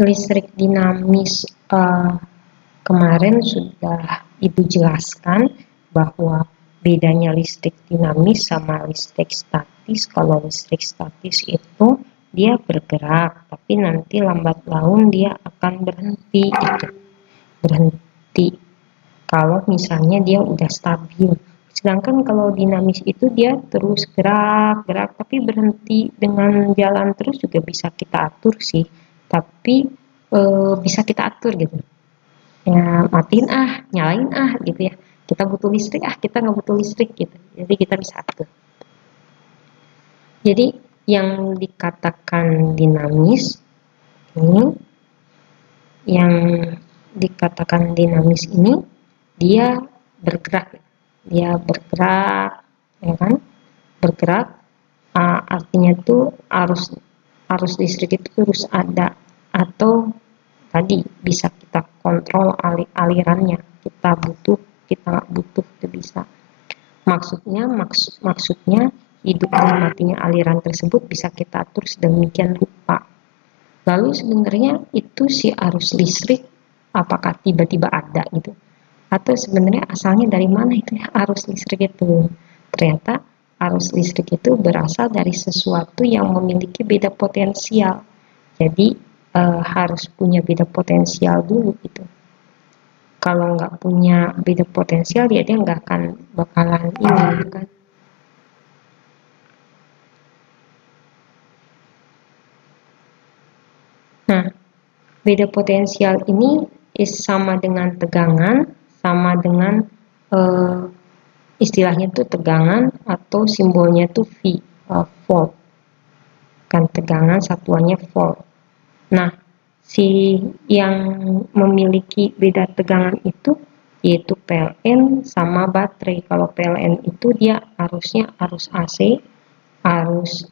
Listrik dinamis kemarin sudah Ibu jelaskan bahwa bedanya listrik dinamis sama listrik statis. Kalau listrik statis itu dia bergerak, tapi nanti lambat laun dia akan berhenti gitu. Berhenti kalau misalnya dia udah stabil. Sedangkan kalau dinamis itu dia terus gerak, tapi berhenti dengan jalan terus juga bisa kita atur sih. Tapi bisa kita atur gitu. Ya matiin nyalain gitu ya. Kita butuh listrik kita nggak butuh listrik gitu. Jadi kita bisa atur. Jadi yang dikatakan dinamis ini, yang dikatakan dinamis ini dia bergerak, ya kan, bergerak. Artinya tuh arus listrik itu terus ada, atau tadi bisa kita kontrol alirannya, kita nggak butuh itu bisa. Maksudnya hidup dan matinya aliran tersebut bisa kita atur sedemikian rupa. Lalu sebenarnya itu si arus listrik apakah tiba-tiba ada gitu, atau sebenarnya asalnya dari mana itu ya arus listrik itu? Ternyata arus listrik itu berasal dari sesuatu yang memiliki beda potensial. Jadi harus punya beda potensial dulu gitu. Kalau nggak punya beda potensial dia nggak akan bakalan ini gitu kan. Nah, beda potensial ini sama dengan tegangan, sama dengan istilahnya itu tegangan, atau simbolnya itu V, volt. Kan tegangan satuannya volt. Nah, si yang memiliki beda tegangan itu yaitu PLN sama baterai. Kalau PLN itu dia arusnya arus AC, arus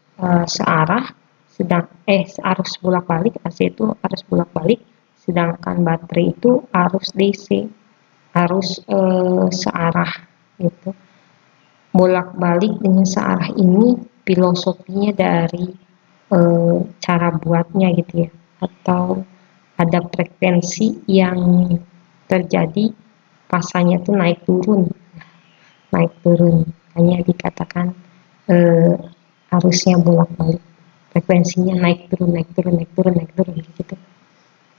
searah, arus bolak-balik. AC itu arus bolak-balik, sedangkan baterai itu arus DC, arus searah gitu. Bolak-balik dengan searah ini filosofinya dari cara buatnya gitu ya, atau ada frekuensi yang terjadi pasanya itu naik turun, hanya dikatakan harusnya bolak-balik, frekuensinya naik turun gitu.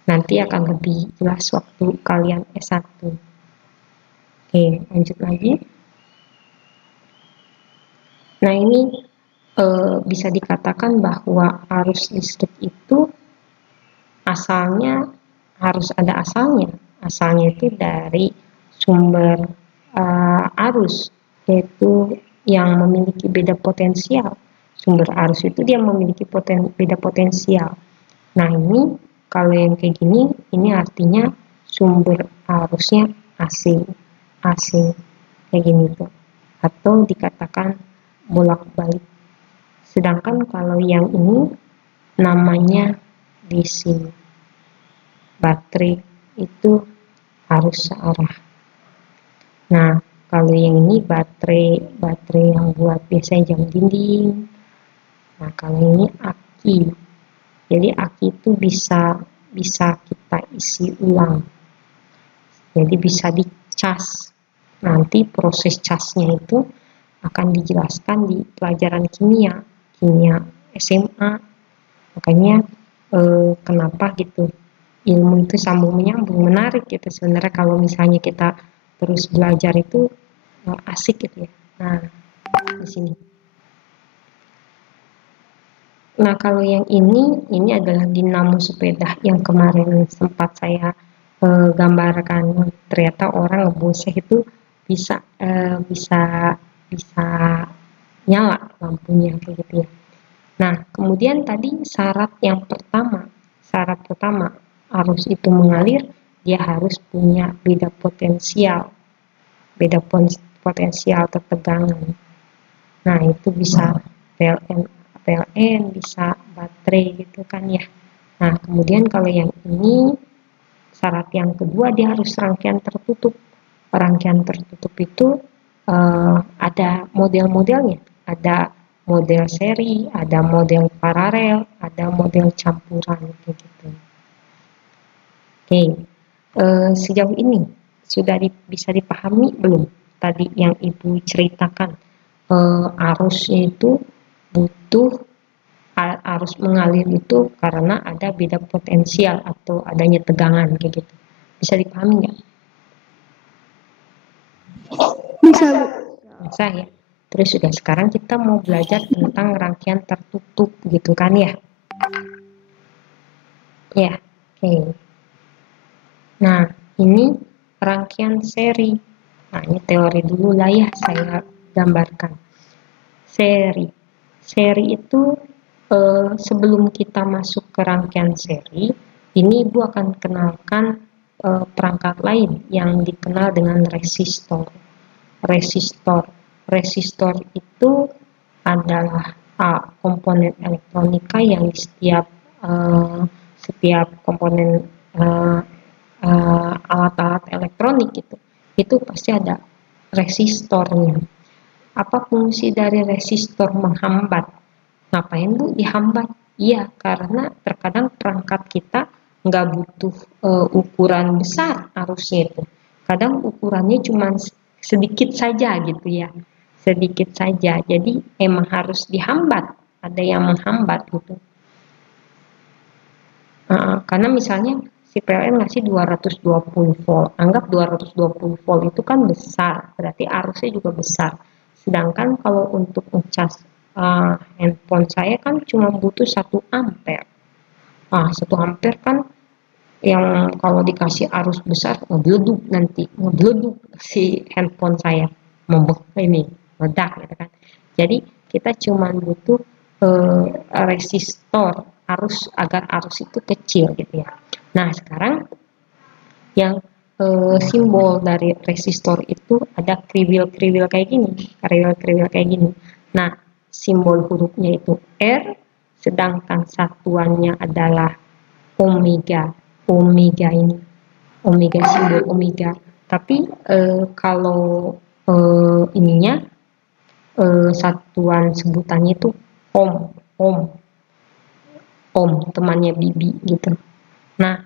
Nanti akan lebih jelas waktu kalian S1. Oke, lanjut lagi. Nah, ini bisa dikatakan bahwa arus listrik itu asalnya harus ada asalnya. Asalnya itu dari sumber arus, yaitu yang memiliki beda potensial. Sumber arus itu dia memiliki beda potensial. Nah, ini kalau yang kayak gini, ini artinya sumber arusnya AC kayak gini tuh, atau dikatakan bolak-balik. Sedangkan kalau yang ini namanya DC, baterai itu harus searah. Nah, kalau yang ini baterai yang buat biasanya jam dinding. Nah, kalau ini aki. Jadi aki itu bisa kita isi ulang. Jadi bisa dicas. Nanti proses casnya itu akan dijelaskan di pelajaran kimia SMA. Makanya kenapa gitu ilmu itu sambung menyambung, menarik gitu sebenarnya kalau misalnya kita terus belajar itu asik gitu ya. Nah, di sini. Nah, kalau yang ini adalah dinamo sepeda yang kemarin sempat saya gambarkan. Ternyata orang ngeboseh itu bisa nyala lampunya kayak gitu ya. Nah, kemudian tadi syarat pertama arus itu mengalir, dia harus punya beda potensial atau tegangan. Nah, itu bisa PLN bisa baterai gitu kan ya. Nah, kemudian kalau yang ini syarat yang kedua dia harus rangkaian tertutup. Rangkaian tertutup itu ada model-modelnya, ada model seri, ada model paralel, ada model campuran gitu. Oke, sejauh ini sudah bisa dipahami belum tadi yang Ibu ceritakan, arusnya itu butuh arus mengalir itu karena ada beda potensial atau adanya tegangan kayak gitu. Bisa dipahami nggak? Bisa, Bu. Bisa ya. Terus sudah sekarang kita mau belajar tentang rangkaian tertutup gitu kan ya? Ya, oke. Nah, ini rangkaian seri. Nah, ini teori dulu lah ya, saya gambarkan. Seri. Seri itu sebelum kita masuk ke rangkaian seri, ini Ibu akan kenalkan perangkat lain yang dikenal dengan resistor. Resistor itu adalah komponen elektronika yang di setiap komponen alat-alat elektronik itu pasti ada resistornya. Apa fungsi dari resistor? Menghambat. Ngapain Bu dihambat? Iya, karena terkadang perangkat kita nggak butuh ukuran besar arusnya itu. Kadang ukurannya cuma sedikit saja gitu ya, sedikit saja. Jadi emang harus dihambat, ada yang menghambat gitu. Karena misalnya si PLN ngasih 220 volt, anggap 220 volt itu kan besar, berarti arusnya juga besar. Sedangkan kalau untuk ngecas handphone saya kan cuma butuh 1 ampere. 1 ampere kan yang kalau dikasih arus besar ngebleduk nanti, ngebleduk si handphone saya, ini meledak gitu kan. Jadi kita cuma butuh resistor arus agar arus itu kecil gitu ya. Nah sekarang yang simbol dari resistor itu ada kriwil-kriwil kayak gini, kriwil-kriwil kayak gini. Nah simbol hurufnya itu R, sedangkan satuannya adalah omega. Omega ini, omega, simbol omega. Tapi kalau ininya satuan sebutannya itu ohm, ohm, ohm, temannya bibi gitu. Nah,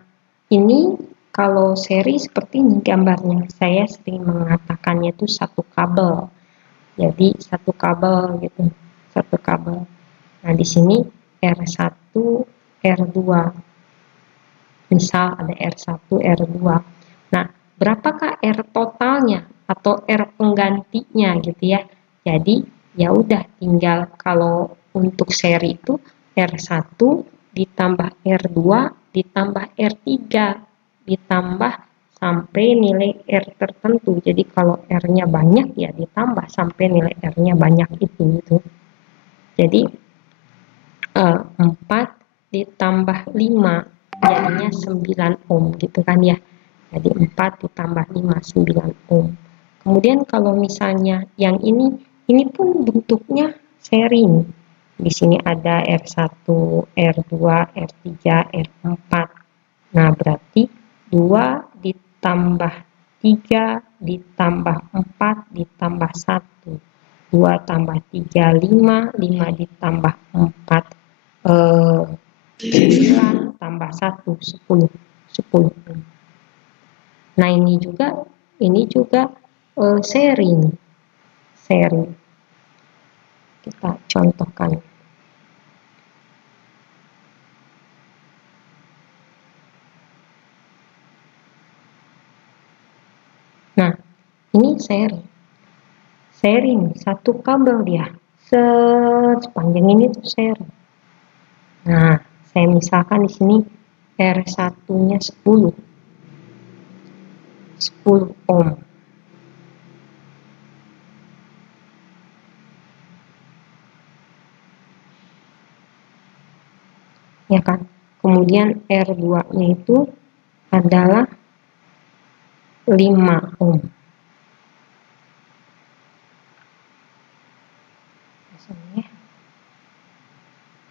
ini kalau seri seperti ini gambarnya, saya sering mengatakannya itu satu kabel. Jadi satu kabel gitu, satu kabel. Nah, di sini R1, R2. Misal ada R1, R2. Nah, berapakah R totalnya atau R penggantinya gitu ya. Jadi, ya udah tinggal kalau untuk seri itu R1 ditambah R2 ditambah R3 ditambah sampai nilai R tertentu. Jadi kalau R-nya banyak ya ditambah sampai nilai R-nya banyak itu gitu. Jadi 4 ditambah 5 jadinya 9 ohm gitu kan ya. Jadi 4 ditambah 5 9 ohm. Kemudian kalau misalnya yang ini pun bentuknya seri. Di sini ada R1, R2, R3, R4. Nah, berarti 2 ditambah 3 ditambah 4 ditambah 1. 2 tambah 3, 5, 5 ditambah 4, 9 tambah 1, 10. 10. Nah, ini juga seri. Seri. Kita contohkan. Nah, ini seri. Seri nih, satu kabel dia. Sepanjang ini tuh seri. Nah, saya misalkan di sini R1-nya 10. 10 ohm. Ya kan? Kemudian R2-nya itu adalah 5 ohm.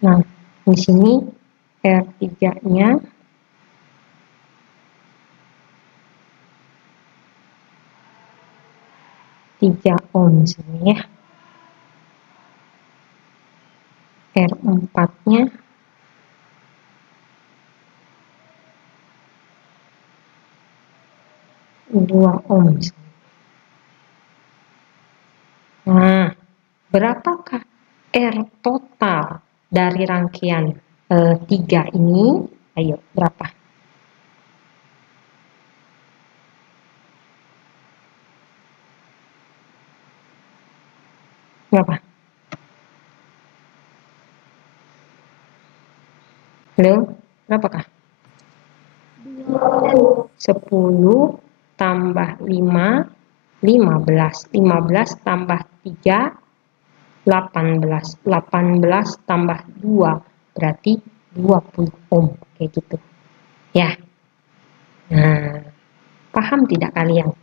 Nah, di sini R3-nya 3 ohm misalnya ya. R4-nya 2 ohm. Nah, berapakah R total dari rangkaian 3 ini? Ayo, berapa? Berapa? Halo, berapakah? 10 tambah 5, 15. 15 tambah 3, 18. 18 tambah 2, berarti 20 ohm. Kayak gitu. Ya. Nah, paham tidak kalian?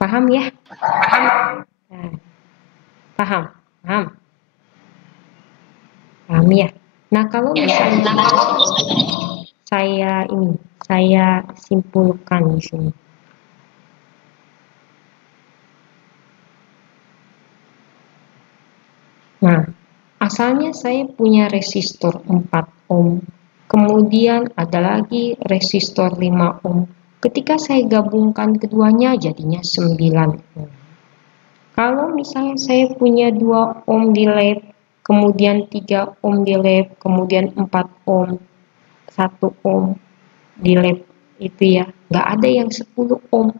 Paham ya? Paham. Nah, paham. Paham. Paham ya? Nah, kalau misalnya saya simpulkan di sini. Nah, asalnya saya punya resistor 4 ohm, kemudian ada lagi resistor 5 ohm. Ketika saya gabungkan keduanya jadinya 9 ohm. Kalau misalnya saya punya 2 ohm di lab, kemudian 3 ohm di lab, kemudian 4 ohm, 1 ohm di lab itu ya, nggak ada yang 10 ohm.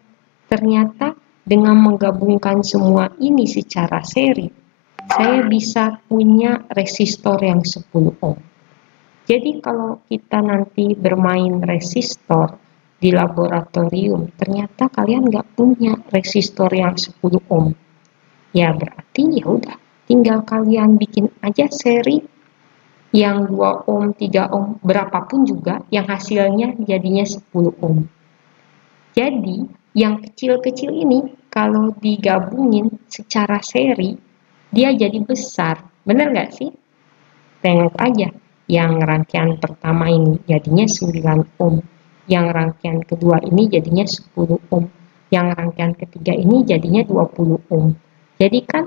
Ternyata dengan menggabungkan semua ini secara seri, saya bisa punya resistor yang 10 ohm. Jadi kalau kita nanti bermain resistor di laboratorium, ternyata kalian nggak punya resistor yang 10 ohm. Ya berarti ya udah, tinggal kalian bikin aja seri yang 2 ohm, 3 ohm, berapapun juga yang hasilnya jadinya 10 ohm. Jadi yang kecil-kecil ini kalau digabungin secara seri, dia jadi besar. Benar nggak sih? Tengok aja, yang rangkaian pertama ini jadinya 9 ohm, yang rangkaian kedua ini jadinya 10 ohm, yang rangkaian ketiga ini jadinya 20 ohm. Jadi kan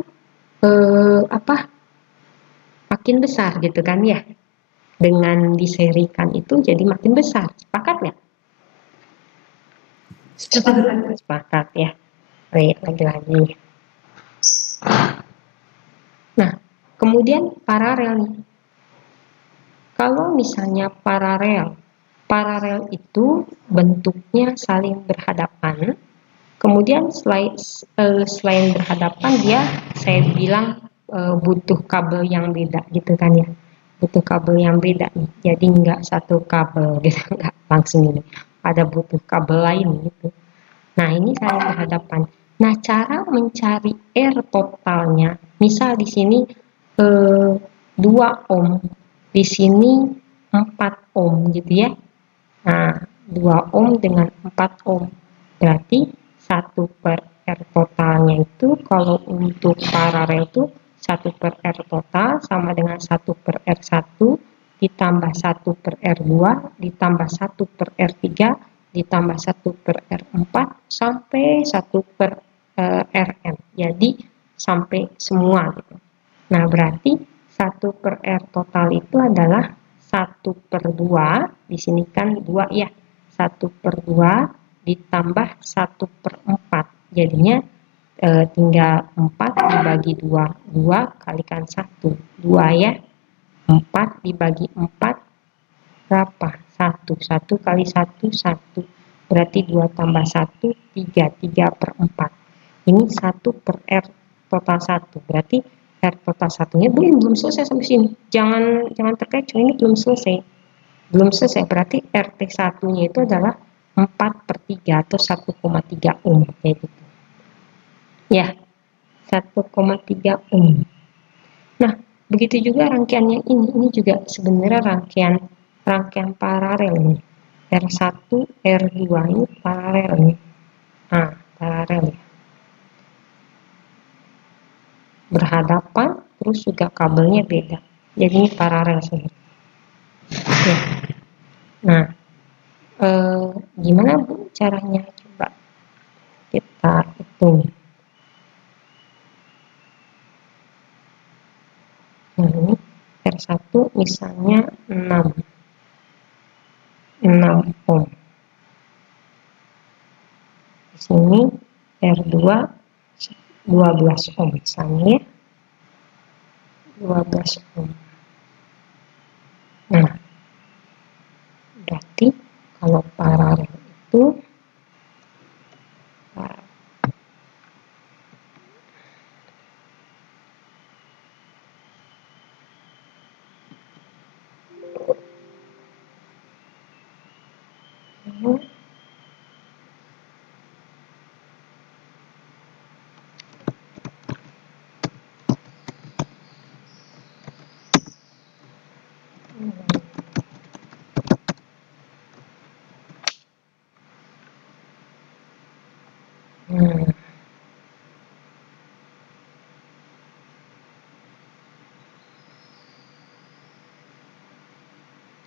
makin besar gitu kan ya, dengan diserikan itu jadi makin besar. Sepakat nggak? Sepakat ya. Baik, lagi-lagi. Nah, kemudian paralel nih. Kalau misalnya paralel itu bentuknya saling berhadapan. Kemudian selain berhadapan dia, saya bilang butuh kabel yang beda gitu kan ya. Butuh kabel yang beda nih. Jadi nggak satu kabel gitu, nggak langsung ini. Ada butuh kabel lain gitu. Nah, ini saling berhadapan. Nah, cara mencari R totalnya, misal di sini 2 ohm, di sini 4 ohm gitu ya. Nah, 2 ohm dengan 4 ohm. Berarti 1 per R totalnya itu kalau untuk paralel itu 1 per R total sama dengan 1 per R1 ditambah 1 per R2 ditambah 1 per R3 ditambah 1 per R4 sampai 1 per Rn. Jadi sampai semua gitu. Nah, berarti 1 per R total itu adalah 1 per 2, di sini kan 2 ya, 1 per 2 ditambah 1 per 4, jadinya tinggal 4 dibagi 2, 2 kalikan 1, 2 ya, 4 dibagi 4, berapa? 1, 1 kali 1, 1, berarti 2 tambah 1, 3, 3 per 4, ini 1 per R total 1, berarti R total satunya belum selesai sampai sini. Jangan terkecoh, ini belum selesai. Belum selesai, berarti RT satunya itu adalah 4 per 3 atau 1,3 ohm kayak gitu. Ya, 1,3 ohm. Nah, begitu juga rangkaiannya ini juga sebenarnya rangkaian paralel nih. R1, R2 ini paralel nih. Nah, paralel ya. Berhadapan, terus juga kabelnya beda. Jadi ini paralel saja. Ya. Nah, gimana Bu caranya? Coba kita hitung. Nah, ini R1 misalnya 6. 6 ohm. Di sini R2 12 ohm sama ya. 12 ohm. Nah, berarti kalau paralel itu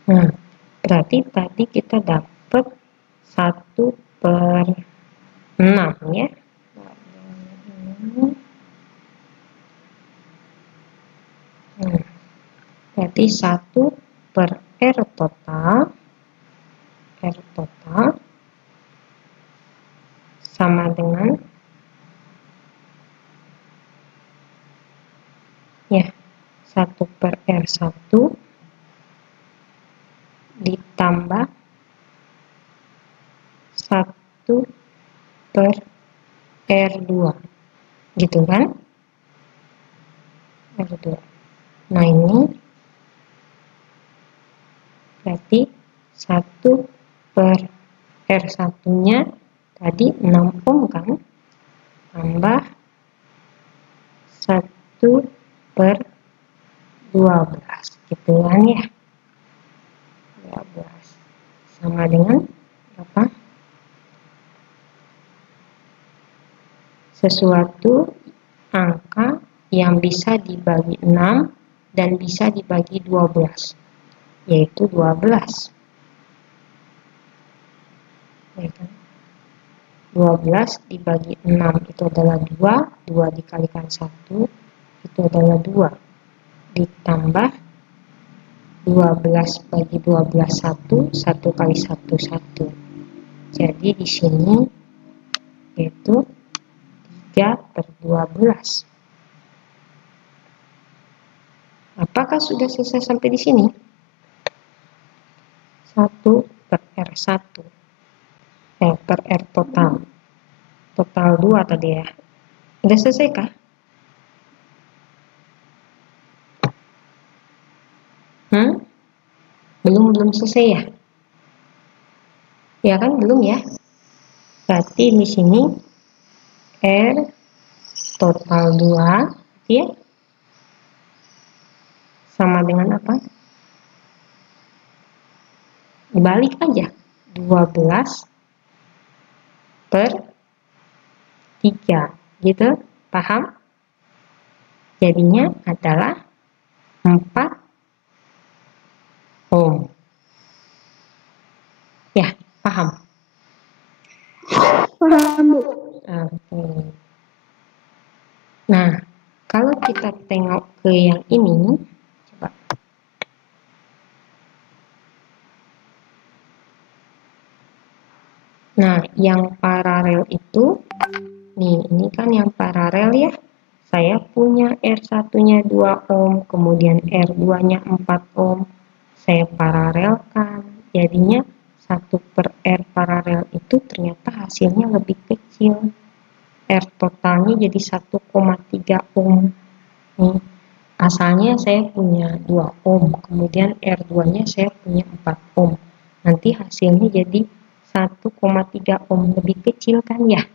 Nah, berarti tadi kita dapat 1/6 ya. Nah, berarti 1/R total sama dengan ya 1/R1 ditambah 1/R2 gitu kan, R2. Nah, ini berarti 1/R1 nya tadi 6 ohm kan, tambah 1/12 gitu kan ya, 12 sama dengan apa? Sesuatu angka yang bisa dibagi 6 dan bisa dibagi 12, yaitu 12. Ya kan? 12 dibagi 6 itu adalah 2, 2 dikalikan 1 itu adalah 2, ditambah 12 bagi 12 1, 1 kali 1 1. Jadi di sini yaitu 3/12. Apakah sudah selesai sampai di sini? 1/R1 per R total 2 tadi ya. Udah selesai kah? Belum selesai ya? Ya kan belum ya? Berarti di sini R total 2 ya sama dengan apa? Dibalik aja, 12/3 gitu, paham? Jadinya adalah 4 ohm. Ya, paham? Paham, Bu. Oke. Nah, kalau kita tengok ke yang ini, coba. Nah, yang paralel itu, nih, ini kan yang paralel ya. Saya punya R1-nya 2 ohm, kemudian R2-nya 4 ohm. Saya paralelkan, jadinya 1/R paralel itu ternyata hasilnya lebih kecil. R totalnya jadi 1,3 ohm. Nih, asalnya saya punya 2 ohm, kemudian R2-nya saya punya 4 ohm. Nanti hasilnya jadi 1,3 ohm, lebih kecil kan ya.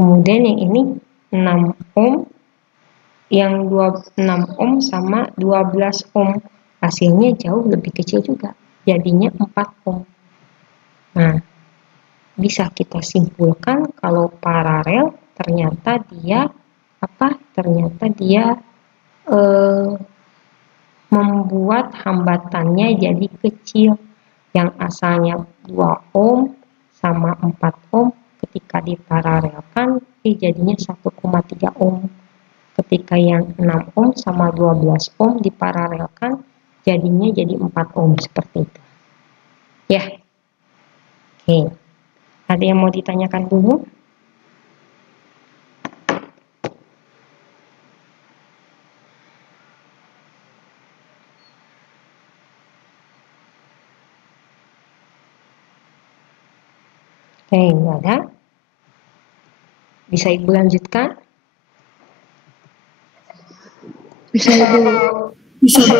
Kemudian yang ini 6 ohm, yang 6 ohm sama 12 ohm. Hasilnya jauh lebih kecil juga, jadinya 4 ohm. Nah, bisa kita simpulkan kalau paralel ternyata dia membuat hambatannya jadi kecil. Yang asalnya 2 ohm sama 4 ohm ketika diparalelkan jadinya 1,3 ohm. Ketika yang 6 ohm sama 12 ohm diparalelkan jadinya jadi 4 ohm, seperti itu. Ya, Oke, ada yang mau ditanyakan dulu? Oke, nggak ada? Bisa Ibu lanjutkan? Bisa Ibu. Bisa Bu.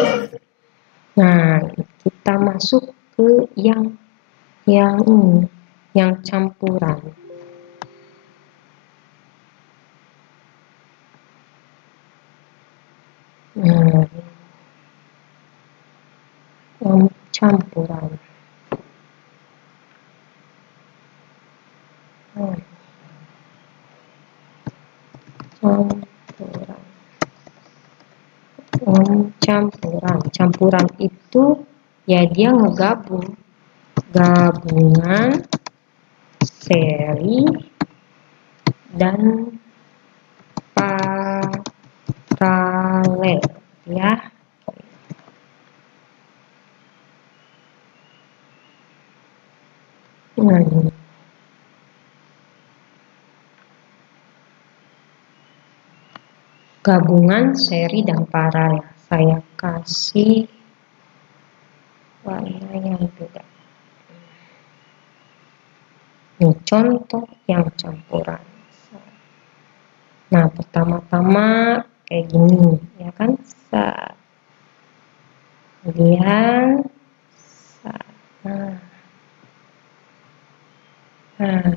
Nah, kita masuk ke yang ini, yang campuran. Nah, yang campuran. Nah, campuran. Campuran itu ya dia ngegabung, gabungan seri dan paralel ya. Nah, gabungan seri dan paralel. Saya kasih warna yang beda. Ini contoh yang campuran. Nah, pertama-tama kayak gini, ya kan? Kemudian nah, nah.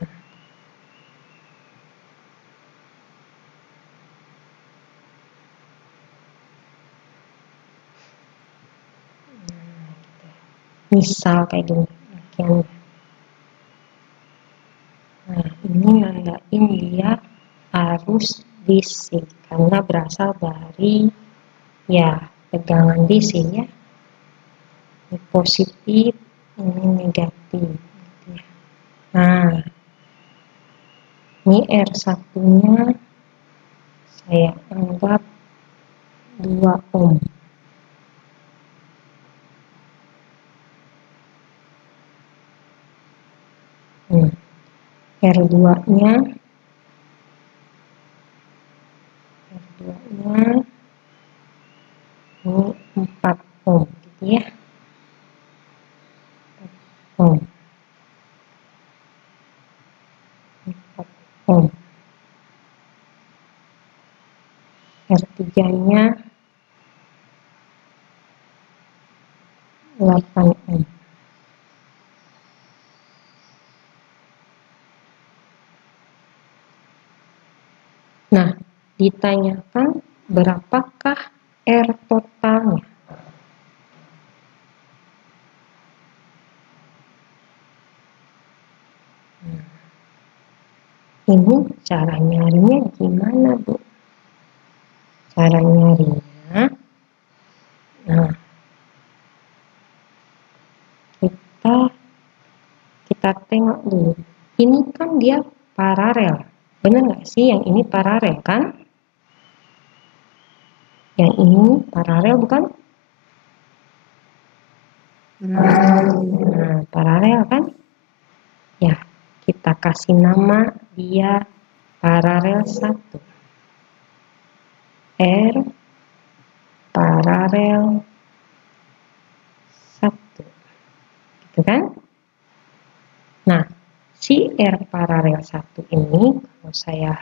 Misal kayak gini. Nah, ini nandain dia arus DC karena berasal dari ya tegangan DC ya. Ini positif, ini negatif. Nah, ini R1-nya saya anggap 2 ohm. R2-nya ini 4 ohm gitu ya. Ohm. 4 ohm. R3-nya 8 ohm. Nah, ditanyakan berapakah R totalnya? Ini cara nyarinya gimana, Bu? Cara nyarinya, nah, kita tengok dulu. Ini kan dia paralel. Benar nggak sih yang ini paralel kan? Yang ini paralel bukan? Nah, paralel kan? Ya, kita kasih nama dia paralel 1. R paralel 1. Gitu kan? Nah, si R paralel 1 ini kalau saya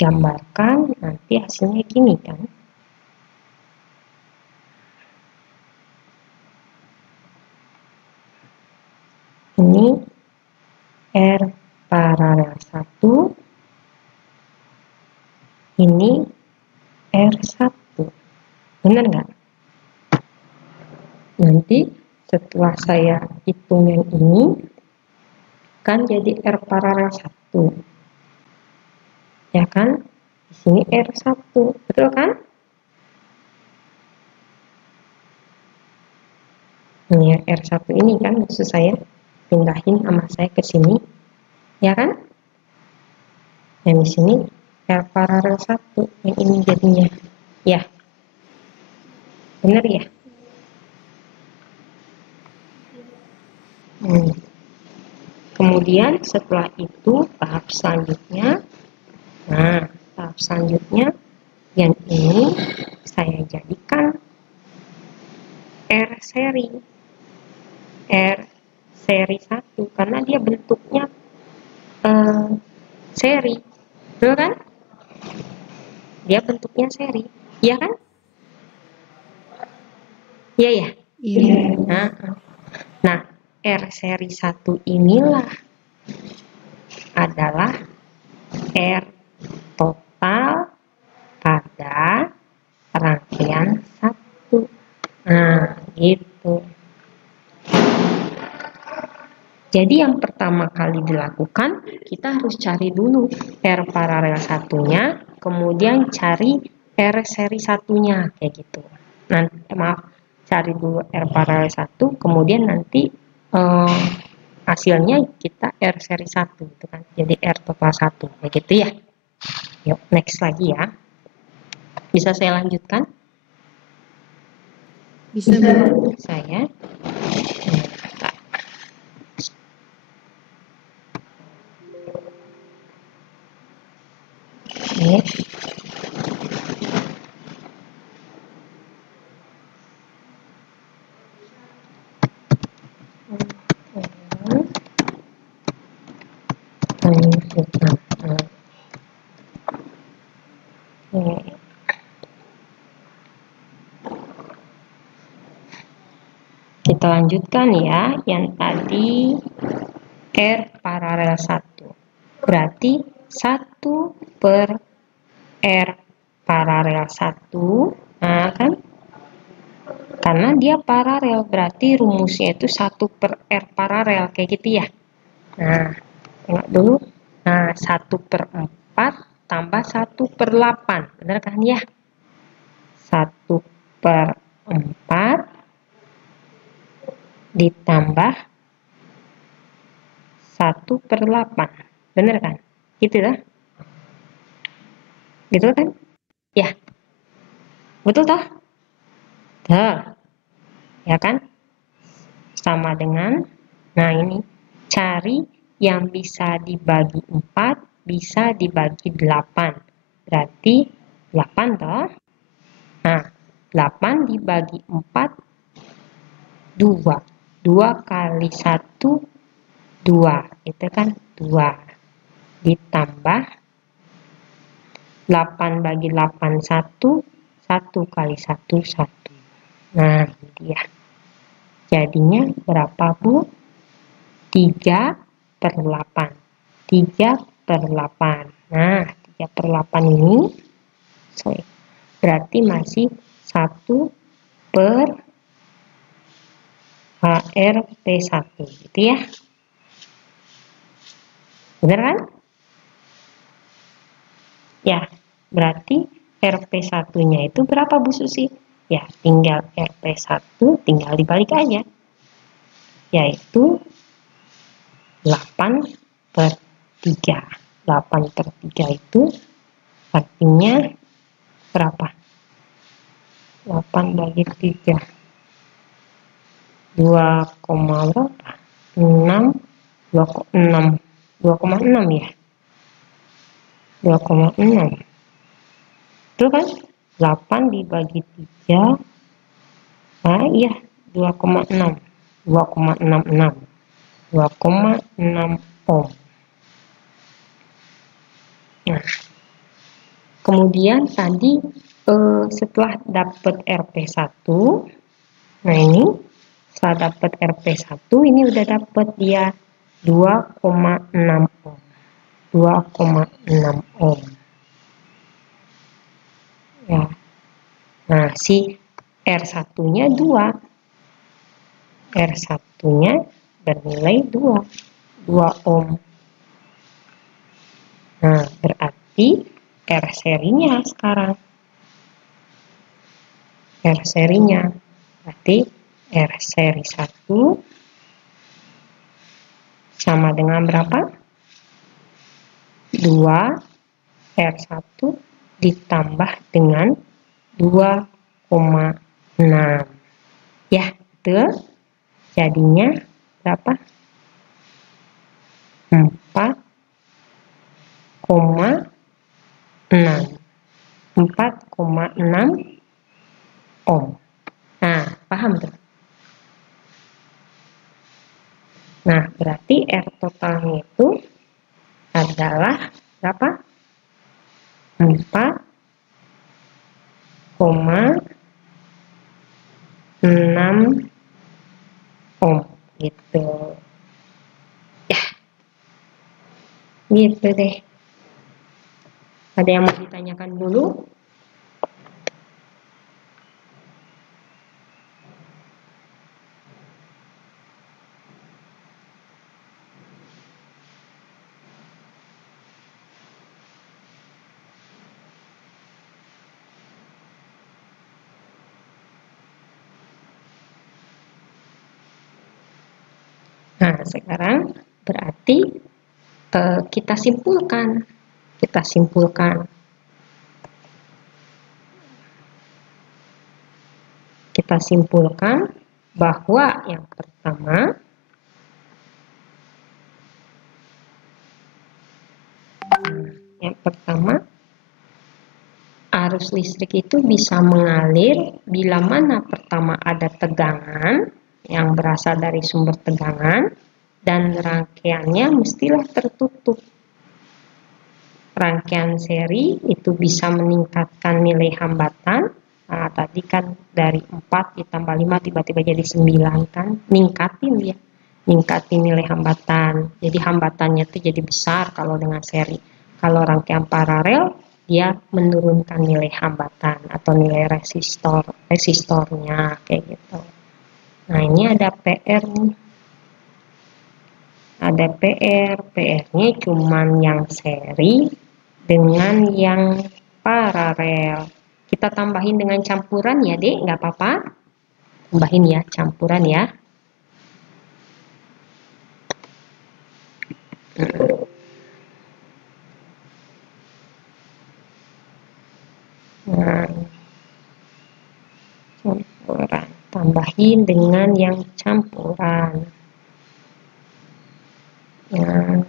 gambarkan nanti hasilnya gini kan. Ini R paralel 1, ini R1. Benar nggak? Nanti setelah saya hitung yang ini, kan jadi R paralel 1. Ya kan? Di sini R1. Betul kan? Ini ya, R1 ini kan maksud saya. Pindahin sama saya ke sini. Ya kan? Yang di sini R paralel 1. Yang ini jadinya. Ya. Benar ya? Kemudian setelah itu tahap selanjutnya, tahap selanjutnya yang ini saya jadikan R seri 1 karena dia bentuknya seri, betul kan? Dia bentuknya seri, iya kan? Iya ya? Iya. Nah, R seri 1 inilah adalah R total pada rangkaian 1. Nah, gitu. Jadi yang pertama kali dilakukan, kita harus cari dulu R paralel 1-nya, kemudian cari R seri 1-nya, kayak gitu. Nanti, cari dulu R paralel 1, kemudian nanti hasilnya kita R seri 1, gitu kan. Jadi R total 1, kayak gitu ya. Yuk, next lagi ya. Bisa saya lanjutkan? Bisa, Bu. Saya. Ini. Kita lanjutkan ya, yang tadi R paralel 1. Berarti 1 per R paralel 1. Nah kan, karena dia paralel, berarti rumusnya itu 1 per R paralel, kayak gitu ya. Nah, tengok dulu. Nah, 1 per 4 tambah 1 per 8. Benar kan ya? 1 per 4 ditambah 1 per 8. Benar kan? Gitu lah. Gitu kan? Ya. Betul toh? Tuh. Ya kan? Sama dengan, nah ini, cari yang bisa dibagi 4, bisa dibagi 8. Berarti 8 toh? Nah, 8 dibagi 4, 2. 2 kali 1, 2. Itu kan 2. Ditambah 8 bagi 8, 1. 1 kali 1, 1. Nah, ini dia. Jadinya berapa, Bu? 3 per 8. 3 per 8. Nah, 3 per 8 ini, berarti masih 1 per HRP1. Gitu ya. Benar kan? Ya, berarti RP1-nya itu berapa, Bu Susi? Ya, tinggal RP1 tinggal dibalik aja. Yaitu 8 per 3. 8 per 3 itu artinya berapa? 8 bagi 3. 2, berapa? 6, 2,6 ya? 2,6. Itu kan 8 dibagi 3. Nah, iya, 2,6. 2,66. 2,6 ohm. Nah, kemudian tadi setelah dapat RP1, nah ini setelah dapat RP1 ini udah dapat dia 2,6 ohm. 2,6 ohm. Ya. Nah, si R1-nya 2. R1-nya bernilai 2. 2 ohm. Nah, berarti R serinya sekarang. R serinya. Berarti R seri 1 sama dengan berapa? 2 R1 ditambah dengan 2,6. Ya, betul. Jadinya berapa? 4,6 ohm. Nah, paham tuh? Nah, berarti R totalnya itu adalah berapa? 4,6 ohm gitu. Ya, gitu deh. Ada yang mau ditanyakan dulu? Nah, sekarang berarti kita simpulkan. Kita simpulkan bahwa yang pertama, arus listrik itu bisa mengalir bila mana pertama ada tegangan yang berasal dari sumber tegangan dan rangkaiannya mestilah tertutup. Rangkaian seri itu bisa meningkatkan nilai hambatan. Nah, tadi kan dari 4 ditambah 5 tiba-tiba jadi 9 kan, ningkatin nilai hambatan. Jadi hambatannya itu jadi besar kalau dengan seri. Kalau rangkaian paralel dia menurunkan nilai hambatan atau nilai resistornya kayak gitu. Nah, ini ada PR nih. Ada PR-nya cuman yang seri dengan yang paralel. Kita tambahin dengan campuran ya, Dek, nggak apa-apa. Tambahin ya, campuran ya. Nah, campuran. Tambahin dengan yang campuran. Nah,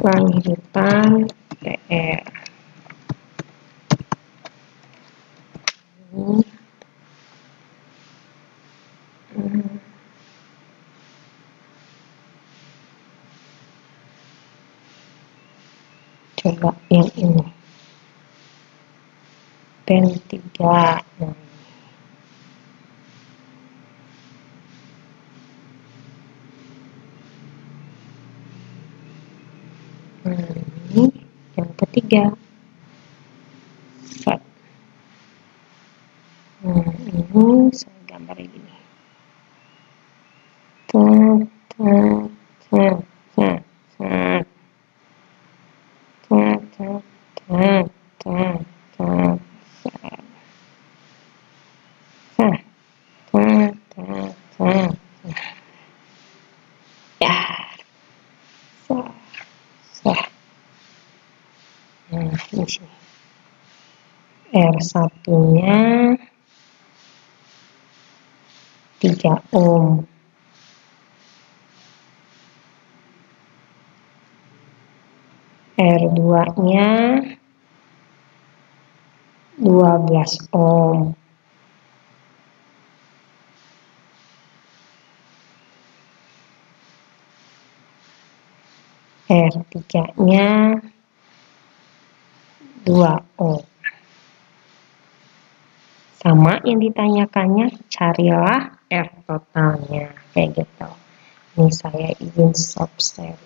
lanjutan PR. Ini. Coba yang ini. Pen 3. Nah, ini yang ketiga. Set. Nah, ini saya gambar gini. Ya. Nah, ini sini. R1-nya 3 ohm. R2-nya 12 ohm. R3-nya 2 ohm. Sama yang ditanyakannya, carilah R totalnya kayak gitu. Ini saya izin stop share.